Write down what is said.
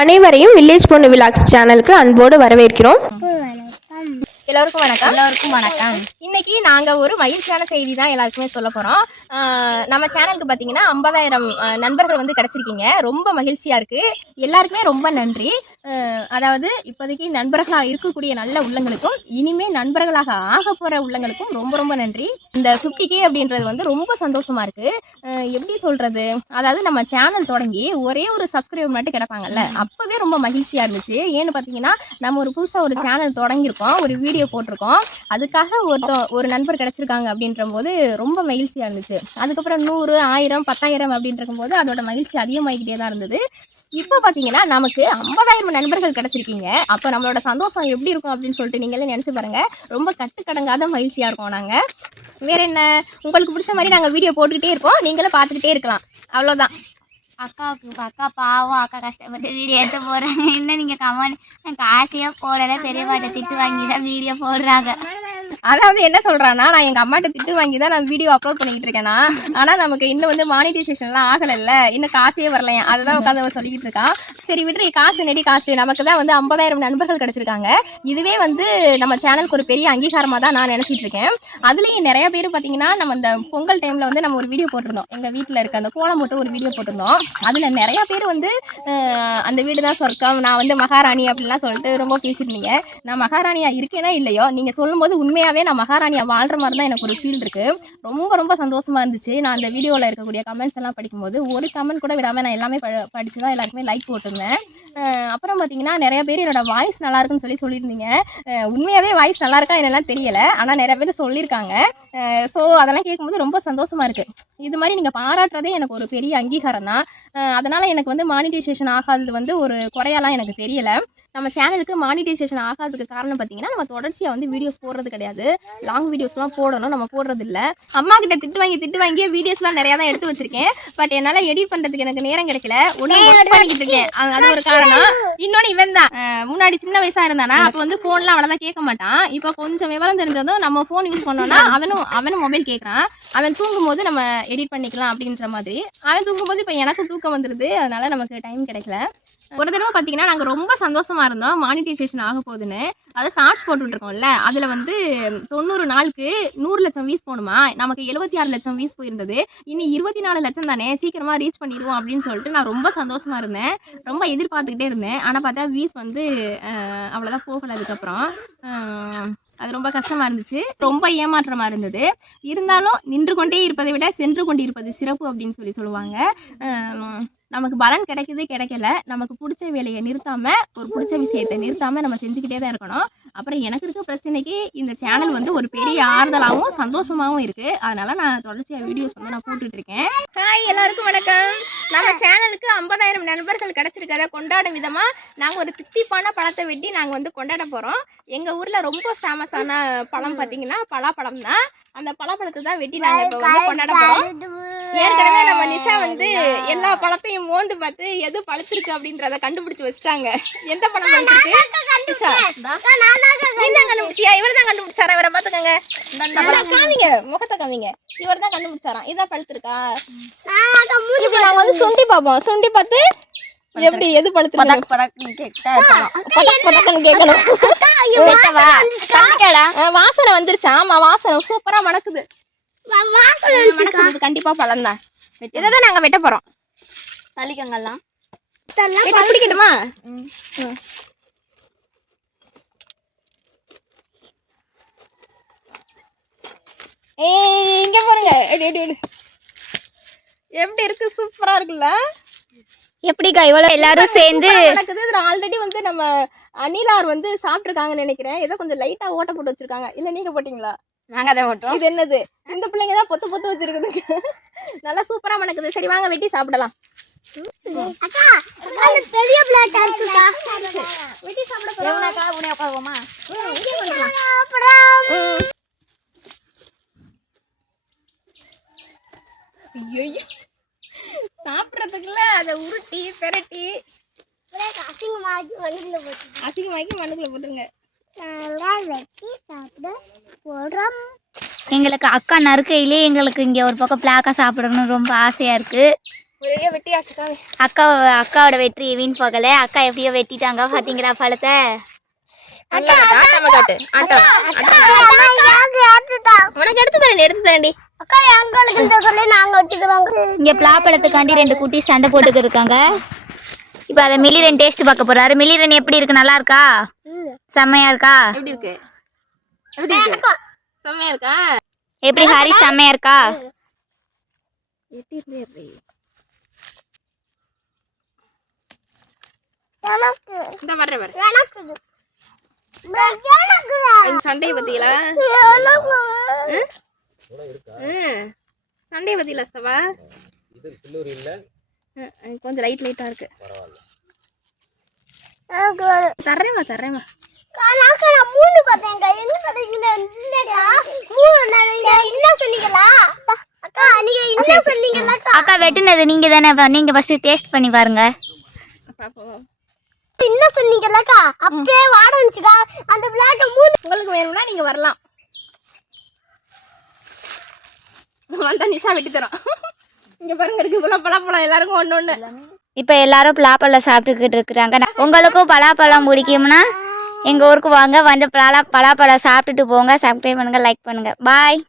அனைவரையும் வில்லேஜ் பொண்ணு விலாக்ஸ் சேனலுக்கு அன்போடு வரவேற்கிறோம். எல்லோருக்கும் வணக்கம். இன்னைக்கு நாங்க ஒரு மகிழ்ச்சியான செய்தி தான் எல்லாருக்குமே சொல்ல போறோம். நம்ம சேனலுக்கு பாத்தீங்கன்னா 50,000 நண்பர்கள் வந்து கிடைச்சிருக்கீங்க. ரொம்ப மகிழ்ச்சியா இருக்கு. எல்லாருக்குமே ரொம்ப நன்றி. அதாவது இப்போதைக்கு நண்பர்களாக இருக்கக்கூடிய நல்ல உள்ளங்களுக்கும் இனிமே நண்பர்களாக ஆக போற உள்ளங்களுக்கும் ரொம்ப ரொம்ப நன்றி. இந்த 50K அப்படின்றது வந்து ரொம்ப சந்தோஷமா இருக்கு. எப்படி சொல்றது, அதாவது நம்ம சேனல் தொடங்கி ஒரே ஒரு சப்ஸ்கிரைபர் மட்டும் கிடப்பாங்கல்ல, அப்பவே ரொம்ப மகிழ்ச்சியா இருந்துச்சு. ஏன்னு பாத்தீங்கன்னா நம்ம ஒரு புதுசா ஒரு சேனல் தொடங்கியிருக்கோம், ஒரு வீடியோ போட்டிருக்கோம், அதுக்காக ஒரு நண்பர் கிடைச்சிருக்காங்க அப்படின்ற போது ரொம்ப மகிழ்ச்சியா இருந்துச்சு. அதுக்கப்புறம் 100, 1000, 10,000 அப்படின்ற போது அதோட மகிழ்ச்சி அதிகமாகிக்கிட்டே தான் இருந்தது. இப்போ பார்த்தீங்கன்னா நமக்கு 50,000 நண்பர்கள் கிடைச்சிருக்கீங்க. அப்போ நம்மளோட சந்தோஷம் எப்படி இருக்கும் அப்படின்னு சொல்லிட்டு நீங்களே நினச்சி பாருங்க. ரொம்ப கட்டுக்கடங்காத மகிழ்ச்சியாக இருக்கும். நாங்கள் வேற என்ன, உங்களுக்கு பிடிச்ச மாதிரி நாங்கள் வீடியோ போட்டுக்கிட்டே இருப்போம், நீங்களும் பார்த்துக்கிட்டே இருக்கலாம். அவ்வளோதான். அக்கா பாவம், அக்கா கஷ்டப்பட்டு வீடியோ எடுத்து போடுறாங்க. இன்னும் நீங்கள் கமெண்ட் காசையாக போடலை, பெரியவாட்ட திட்டு வாங்கி தான் வீடியோ போடுறாங்க. அதாவது என்ன சொல்கிறான்னா, நான் எங்கள் அம்மாட்ட திட்டு வாங்கி தான் நான் வீடியோ அப்லோட் பண்ணிக்கிட்டு இருக்கேன்னா, ஆனால் நமக்கு இன்னும் வந்து மானிட்டைசேஷன்லாம் ஆகலைல்ல, இன்னும் காசே வரலையா, அதுதான் உட்காந்து சொல்லிக்கிட்டு இருக்கான். சரி விடுறி, காசு நெடி காசு, நமக்கு தான் வந்து 50,000 நண்பர்கள் கிடச்சிருக்காங்க. இதுவே வந்து நம்ம சேனலுக்கு ஒரு பெரிய அங்கீகாரமாக தான் நான் நினச்சிட்டு இருக்கேன். அதுலேயும் நிறைய பேர் பார்த்தீங்கன்னா, நம்ம இந்த பொங்கல் டைமில் வந்து நம்ம ஒரு வீடியோ போட்டிருந்தோம், எங்கள் வீட்டில் இருக்க அந்த கோலம் போட்டு ஒரு வீடியோ போட்டிருந்தோம். அதில் நிறையா பேர் வந்து அந்த வீடு தான் சொர்க்கம், நான் வந்து மகாராணி அப்படின்லாம் சொல்லிட்டு ரொம்ப பேசியிருந்தீங்க. நான் மகாராணியாக இருக்கேனா இல்லையோ, நீங்கள் சொல்லும்போது உண்மையாகவே நான் மகாராணியாக வாழ்கிற மாதிரி தான் எனக்கு ஒரு ஃபீல் இருக்குது. ரொம்ப ரொம்ப சந்தோஷமாக இருந்துச்சு. நான் அந்த வீடியோவில் இருக்கக்கூடிய கமெண்ட்ஸ் எல்லாம் படிக்கும்போது ஒரு கமெண்ட் கூட விடாமல் நான் எல்லாமே படித்து தான் எல்லாருக்குமே லைக் போட்டிருந்தேன். அப்புறம் பார்த்தீங்கன்னா நிறைய பேர் என்னோட வாய்ஸ் நல்லா இருக்குன்னு சொல்லியிருந்தீங்க. உண்மையாகவே வாய்ஸ் நல்லா இருக்கா என்னெல்லாம் தெரியலை, ஆனால் நிறைய பேர் சொல்லியிருக்காங்க. ஸோ அதெல்லாம் கேட்கும்போது ரொம்ப சந்தோஷமாக இருக்குது. இது மாதிரி நீங்கள் பாராட்டுறதே எனக்கு ஒரு பெரிய அங்கீகாரம் தான். அதனால் எனக்கு வந்து மானிட்டைசேஷன் ஆகாதது வந்து ஒரு குறையெல்லாம் எனக்கு தெரியலை. நம்ம சேனலுக்கு மானிட்டைசேஷன் ஆகாததுக்கு காரணம் பார்த்தீங்கன்னா, நம்ம தொடர்ச்சியாக வந்து வீடியோஸ் போடுறது கிடையாது. லாங் வீடியோஸ்லாம் போடணும், நம்ம போடுறது இல்லை. அம்மா கிட்ட திட்டு வாங்கியே வீடியோஸ்லாம் நிறையா தான் எடுத்து வச்சிருக்கேன். பட் என்னால் எடிட் பண்ணுறதுக்கு எனக்கு நேரம் கிடைக்கல, உடனே ஒர்க் பண்ணிக்கிட்டு இருக்கேன். அது ஒரு காரணம். இன்னொன்று இவன் தான் முன்னாடி சின்ன வயசாக இருந்தானா, அப்போ வந்து ஃபோன்லாம் அவ்வளோதான் கேட்க மாட்டான். இப்போ கொஞ்சம் விவரம் தெரிஞ்சதும் நம்ம ஃபோன் யூஸ் பண்ணோன்னா அவனும் மொபைல் கேட்குறான். அவன் தூங்கும்போது நம்ம எடிட் பண்ணிக்கலாம் அப்படின்ற மாதிரி. அவன் தூங்கும்போது இப்போ எனக்கு தூக்கம் வந்துடுது, அதனால் நமக்கு டைம் கிடைக்கல. ஒரு தடவை பார்த்தீங்கன்னா நாங்கள் ரொம்ப சந்தோஷமாக இருந்தோம், மானிட்டைசேஷன் ஆக போகுதுன்னு. அதை ஷார்ட்ஸ் போட்டுட்ருக்கோம்ல, அதில் வந்து 90 நாளுக்கு 100 லட்சம் வியூஸ் போகணுமா, நமக்கு 76 லட்சம் வியூஸ் போயிருந்தது. இன்னும் 24 லட்சம் தானே, சீக்கிரமாக ரீச் பண்ணிடுவோம் அப்படின்னு சொல்லிட்டு நான் ரொம்ப சந்தோஷமாக இருந்தேன், ரொம்ப எதிர்பார்த்துக்கிட்டே இருந்தேன். ஆனால் பார்த்தா வியூஸ் வந்து அவ்வளோதான் போகலை. அதுக்கப்புறம் அது ரொம்ப கஷ்டமாக இருந்துச்சு, ரொம்ப ஏமாற்றமாக இருந்தது. இருந்தாலும் நின்று கொண்டே இருப்பதை விட சென்று கொண்டு இருப்பது சிறப்பு அப்படின்னு சொல்லுவாங்க. நமக்கு பலன் கிடைக்கல, நமக்கு பிடிச்ச வேலையை நிறுத்தாமல், ஒரு பிடிச்ச விஷயத்தை நிறுத்தாமல் நம்ம செஞ்சுக்கிட்டே தான் இருக்கணும். அப்புறம் எனக்கு இருக்க பிரச்சனைக்கு இந்த சேனல் வந்து ஒரு பெரிய ஆறுதலாகவும் சந்தோஷமாகவும் இருக்குது. அதனால் நான் தொடர்ச்சியாக வீடியோஸ் வந்து நான் போட்டுட்ருக்கேன். ஹாய், எல்லாருக்கும் வணக்கம். நம்ம சேனலுக்கு 50,000 நண்பர்கள் கிடச்சிருக்கதை கொண்டாடும் விதமாக நாங்கள் ஒரு தித்திப்பான பழத்தை வெட்டி நாங்கள் வந்து கொண்டாட போகிறோம். எங்கள் ஊரில் ரொம்ப ஃபேமஸான பழம் பார்த்திங்கன்னா பலாப்பழம் தான். அந்த பலாப்பழத்தை தான் வெட்டி நாங்கள் இப்போ வந்து கொண்டாட போகிறோம். ஏற்கனவே நம்ம நிஷா வந்து எல்லா பழத்தையும் மோந்து பார்த்து எது பழுத்திருக்கு அப்படின்றத கண்டுபிடிச்சு வச்சுட்டாங்க. எந்த பழம் பழுத்திருக்கு நிஷா? கண்டுபிடிச்சியா? இவர் தான் கண்டுபிடிச்சாரா? இவரை பார்த்துக்கங்க, காமிங்க, முகத்தை காமிங்க. இவர் தான் கண்டுபிடிச்சாராம். இதான் பழுத்திருக்கா? இப்போ நாங்கள் வந்து சுண்டி பார்ப்போம். சுண்டி பார்த்து எப்படி எது பழுத்திருக்கு வாசனை வந்துருச்சா? ஆமா, வாசனை சூப்பரா மணக்குது. கண்டிப்பா பழம் தான். இதான் நாங்க வெட்ட போறோம். தள்ளிக்கங்கெல்லாம் பிடிக்கட்டுமா? இங்க பாருங்க, எப்படி இருக்கு? சூப்பரா இருக்குல்ல? எப்படிக்கா இவ்வளோ எல்லாரும் சேர்ந்து நடக்குது? இதுல ஆல்ரெடி வந்து நம்ம அணிலார் வந்து சாப்பிட்டுருக்காங்கன்னு நினைக்கிறேன். ஏதோ கொஞ்சம் லைட்டா ஓட்ட போட்டு வச்சிருக்காங்க. இல்ல நீங்க போட்டீங்களா? நாங்க அதை போட்டோம். இது என்னது? இந்த பிள்ளைங்க தான் பொத்து வச்சிருக்குது. நல்லா சூப்பரா மணக்குது. சரி வாங்க வெட்டி சாப்பிடலாம். பெரிய பிளேட்டா இருக்குக்கா, வெட்டி சாப்பிட போறோமா? ஐயோ, சாப்பிட்றதுக்குள்ள அதை உருட்டி பெரட்டி அசிங்கமாக்கி மண்ணுக்குள்ள போட்டுருங்க. எங்களுக்கு அக்கா நறுக்கையிலே எங்களுக்கு இங்கே ஒரு பக்கம் பிளாக்காக சாப்பிடணும்னு ரொம்ப ஆசையாக இருக்குது. ஒரே வெட்டியாச்சுக்கா. அக்காவோட வெற்றி வீண் போகல. அக்கா எப்படியோ வெட்டிட்டாங்க பாத்தீங்களா பழத்தை. ஆட்டாம காட்டு. உனக்கு எடுத்து தரேன்டி. இங்க பலாப்பழத்துக்காண்டி 2 குட்டி சண்டை போட்டுக்கு இருக்காங்க. இப்ப அத மிலிரன் டேஸ்ட் பார்க்க போறாரு. மிலிரன் எப்படி இருக்கு? நல்லா இருக்கா? செம்மையா இருக்கா? எப்படி இருக்கு? செம்மையா இருக்கா? எப்படி ஹரி? செம்மையா இருக்கா? இந்த வர்ற சண்டை பத்தியலா? சண்டை பத்தியல ஸ்தவா? கொஞ்சம் லைட்டா இருக்கு. தர்றேம்மா. அக்கா வெட்டுனது நீங்க தானே? நீங்க ஃபர்ஸ்ட் டேஸ்ட் பண்ணி பாருங்க. என்ன சொன்னீங்கல்லக்கா? அப்பவே வாட வந்துச்சுக்கா. அந்த பிளாட் 3 உங்களுக்கு வேணும்னா நீங்க வரலாம். வந்தா நிஷா வெட்டி தரோம். இங்க பாருங்க இருக்கு பலாப்பழம் எல்லாருக்கும் ஒண்ணு. இப்ப எல்லாரும் பலாப்பழம் சாப்பிட்டுக்கிட்டு இருக்கிறாங்க. உங்களுக்கும் பலாப்பழம் பிடிக்கும்னா எங்க ஊருக்கு வாங்க, வந்து பலாப்பழம் சாப்பிட்டுட்டு போங்க. சப்ஸ்கிரைப் பண்ணுங்க, லைக் பண்ணுங்க. பாய்.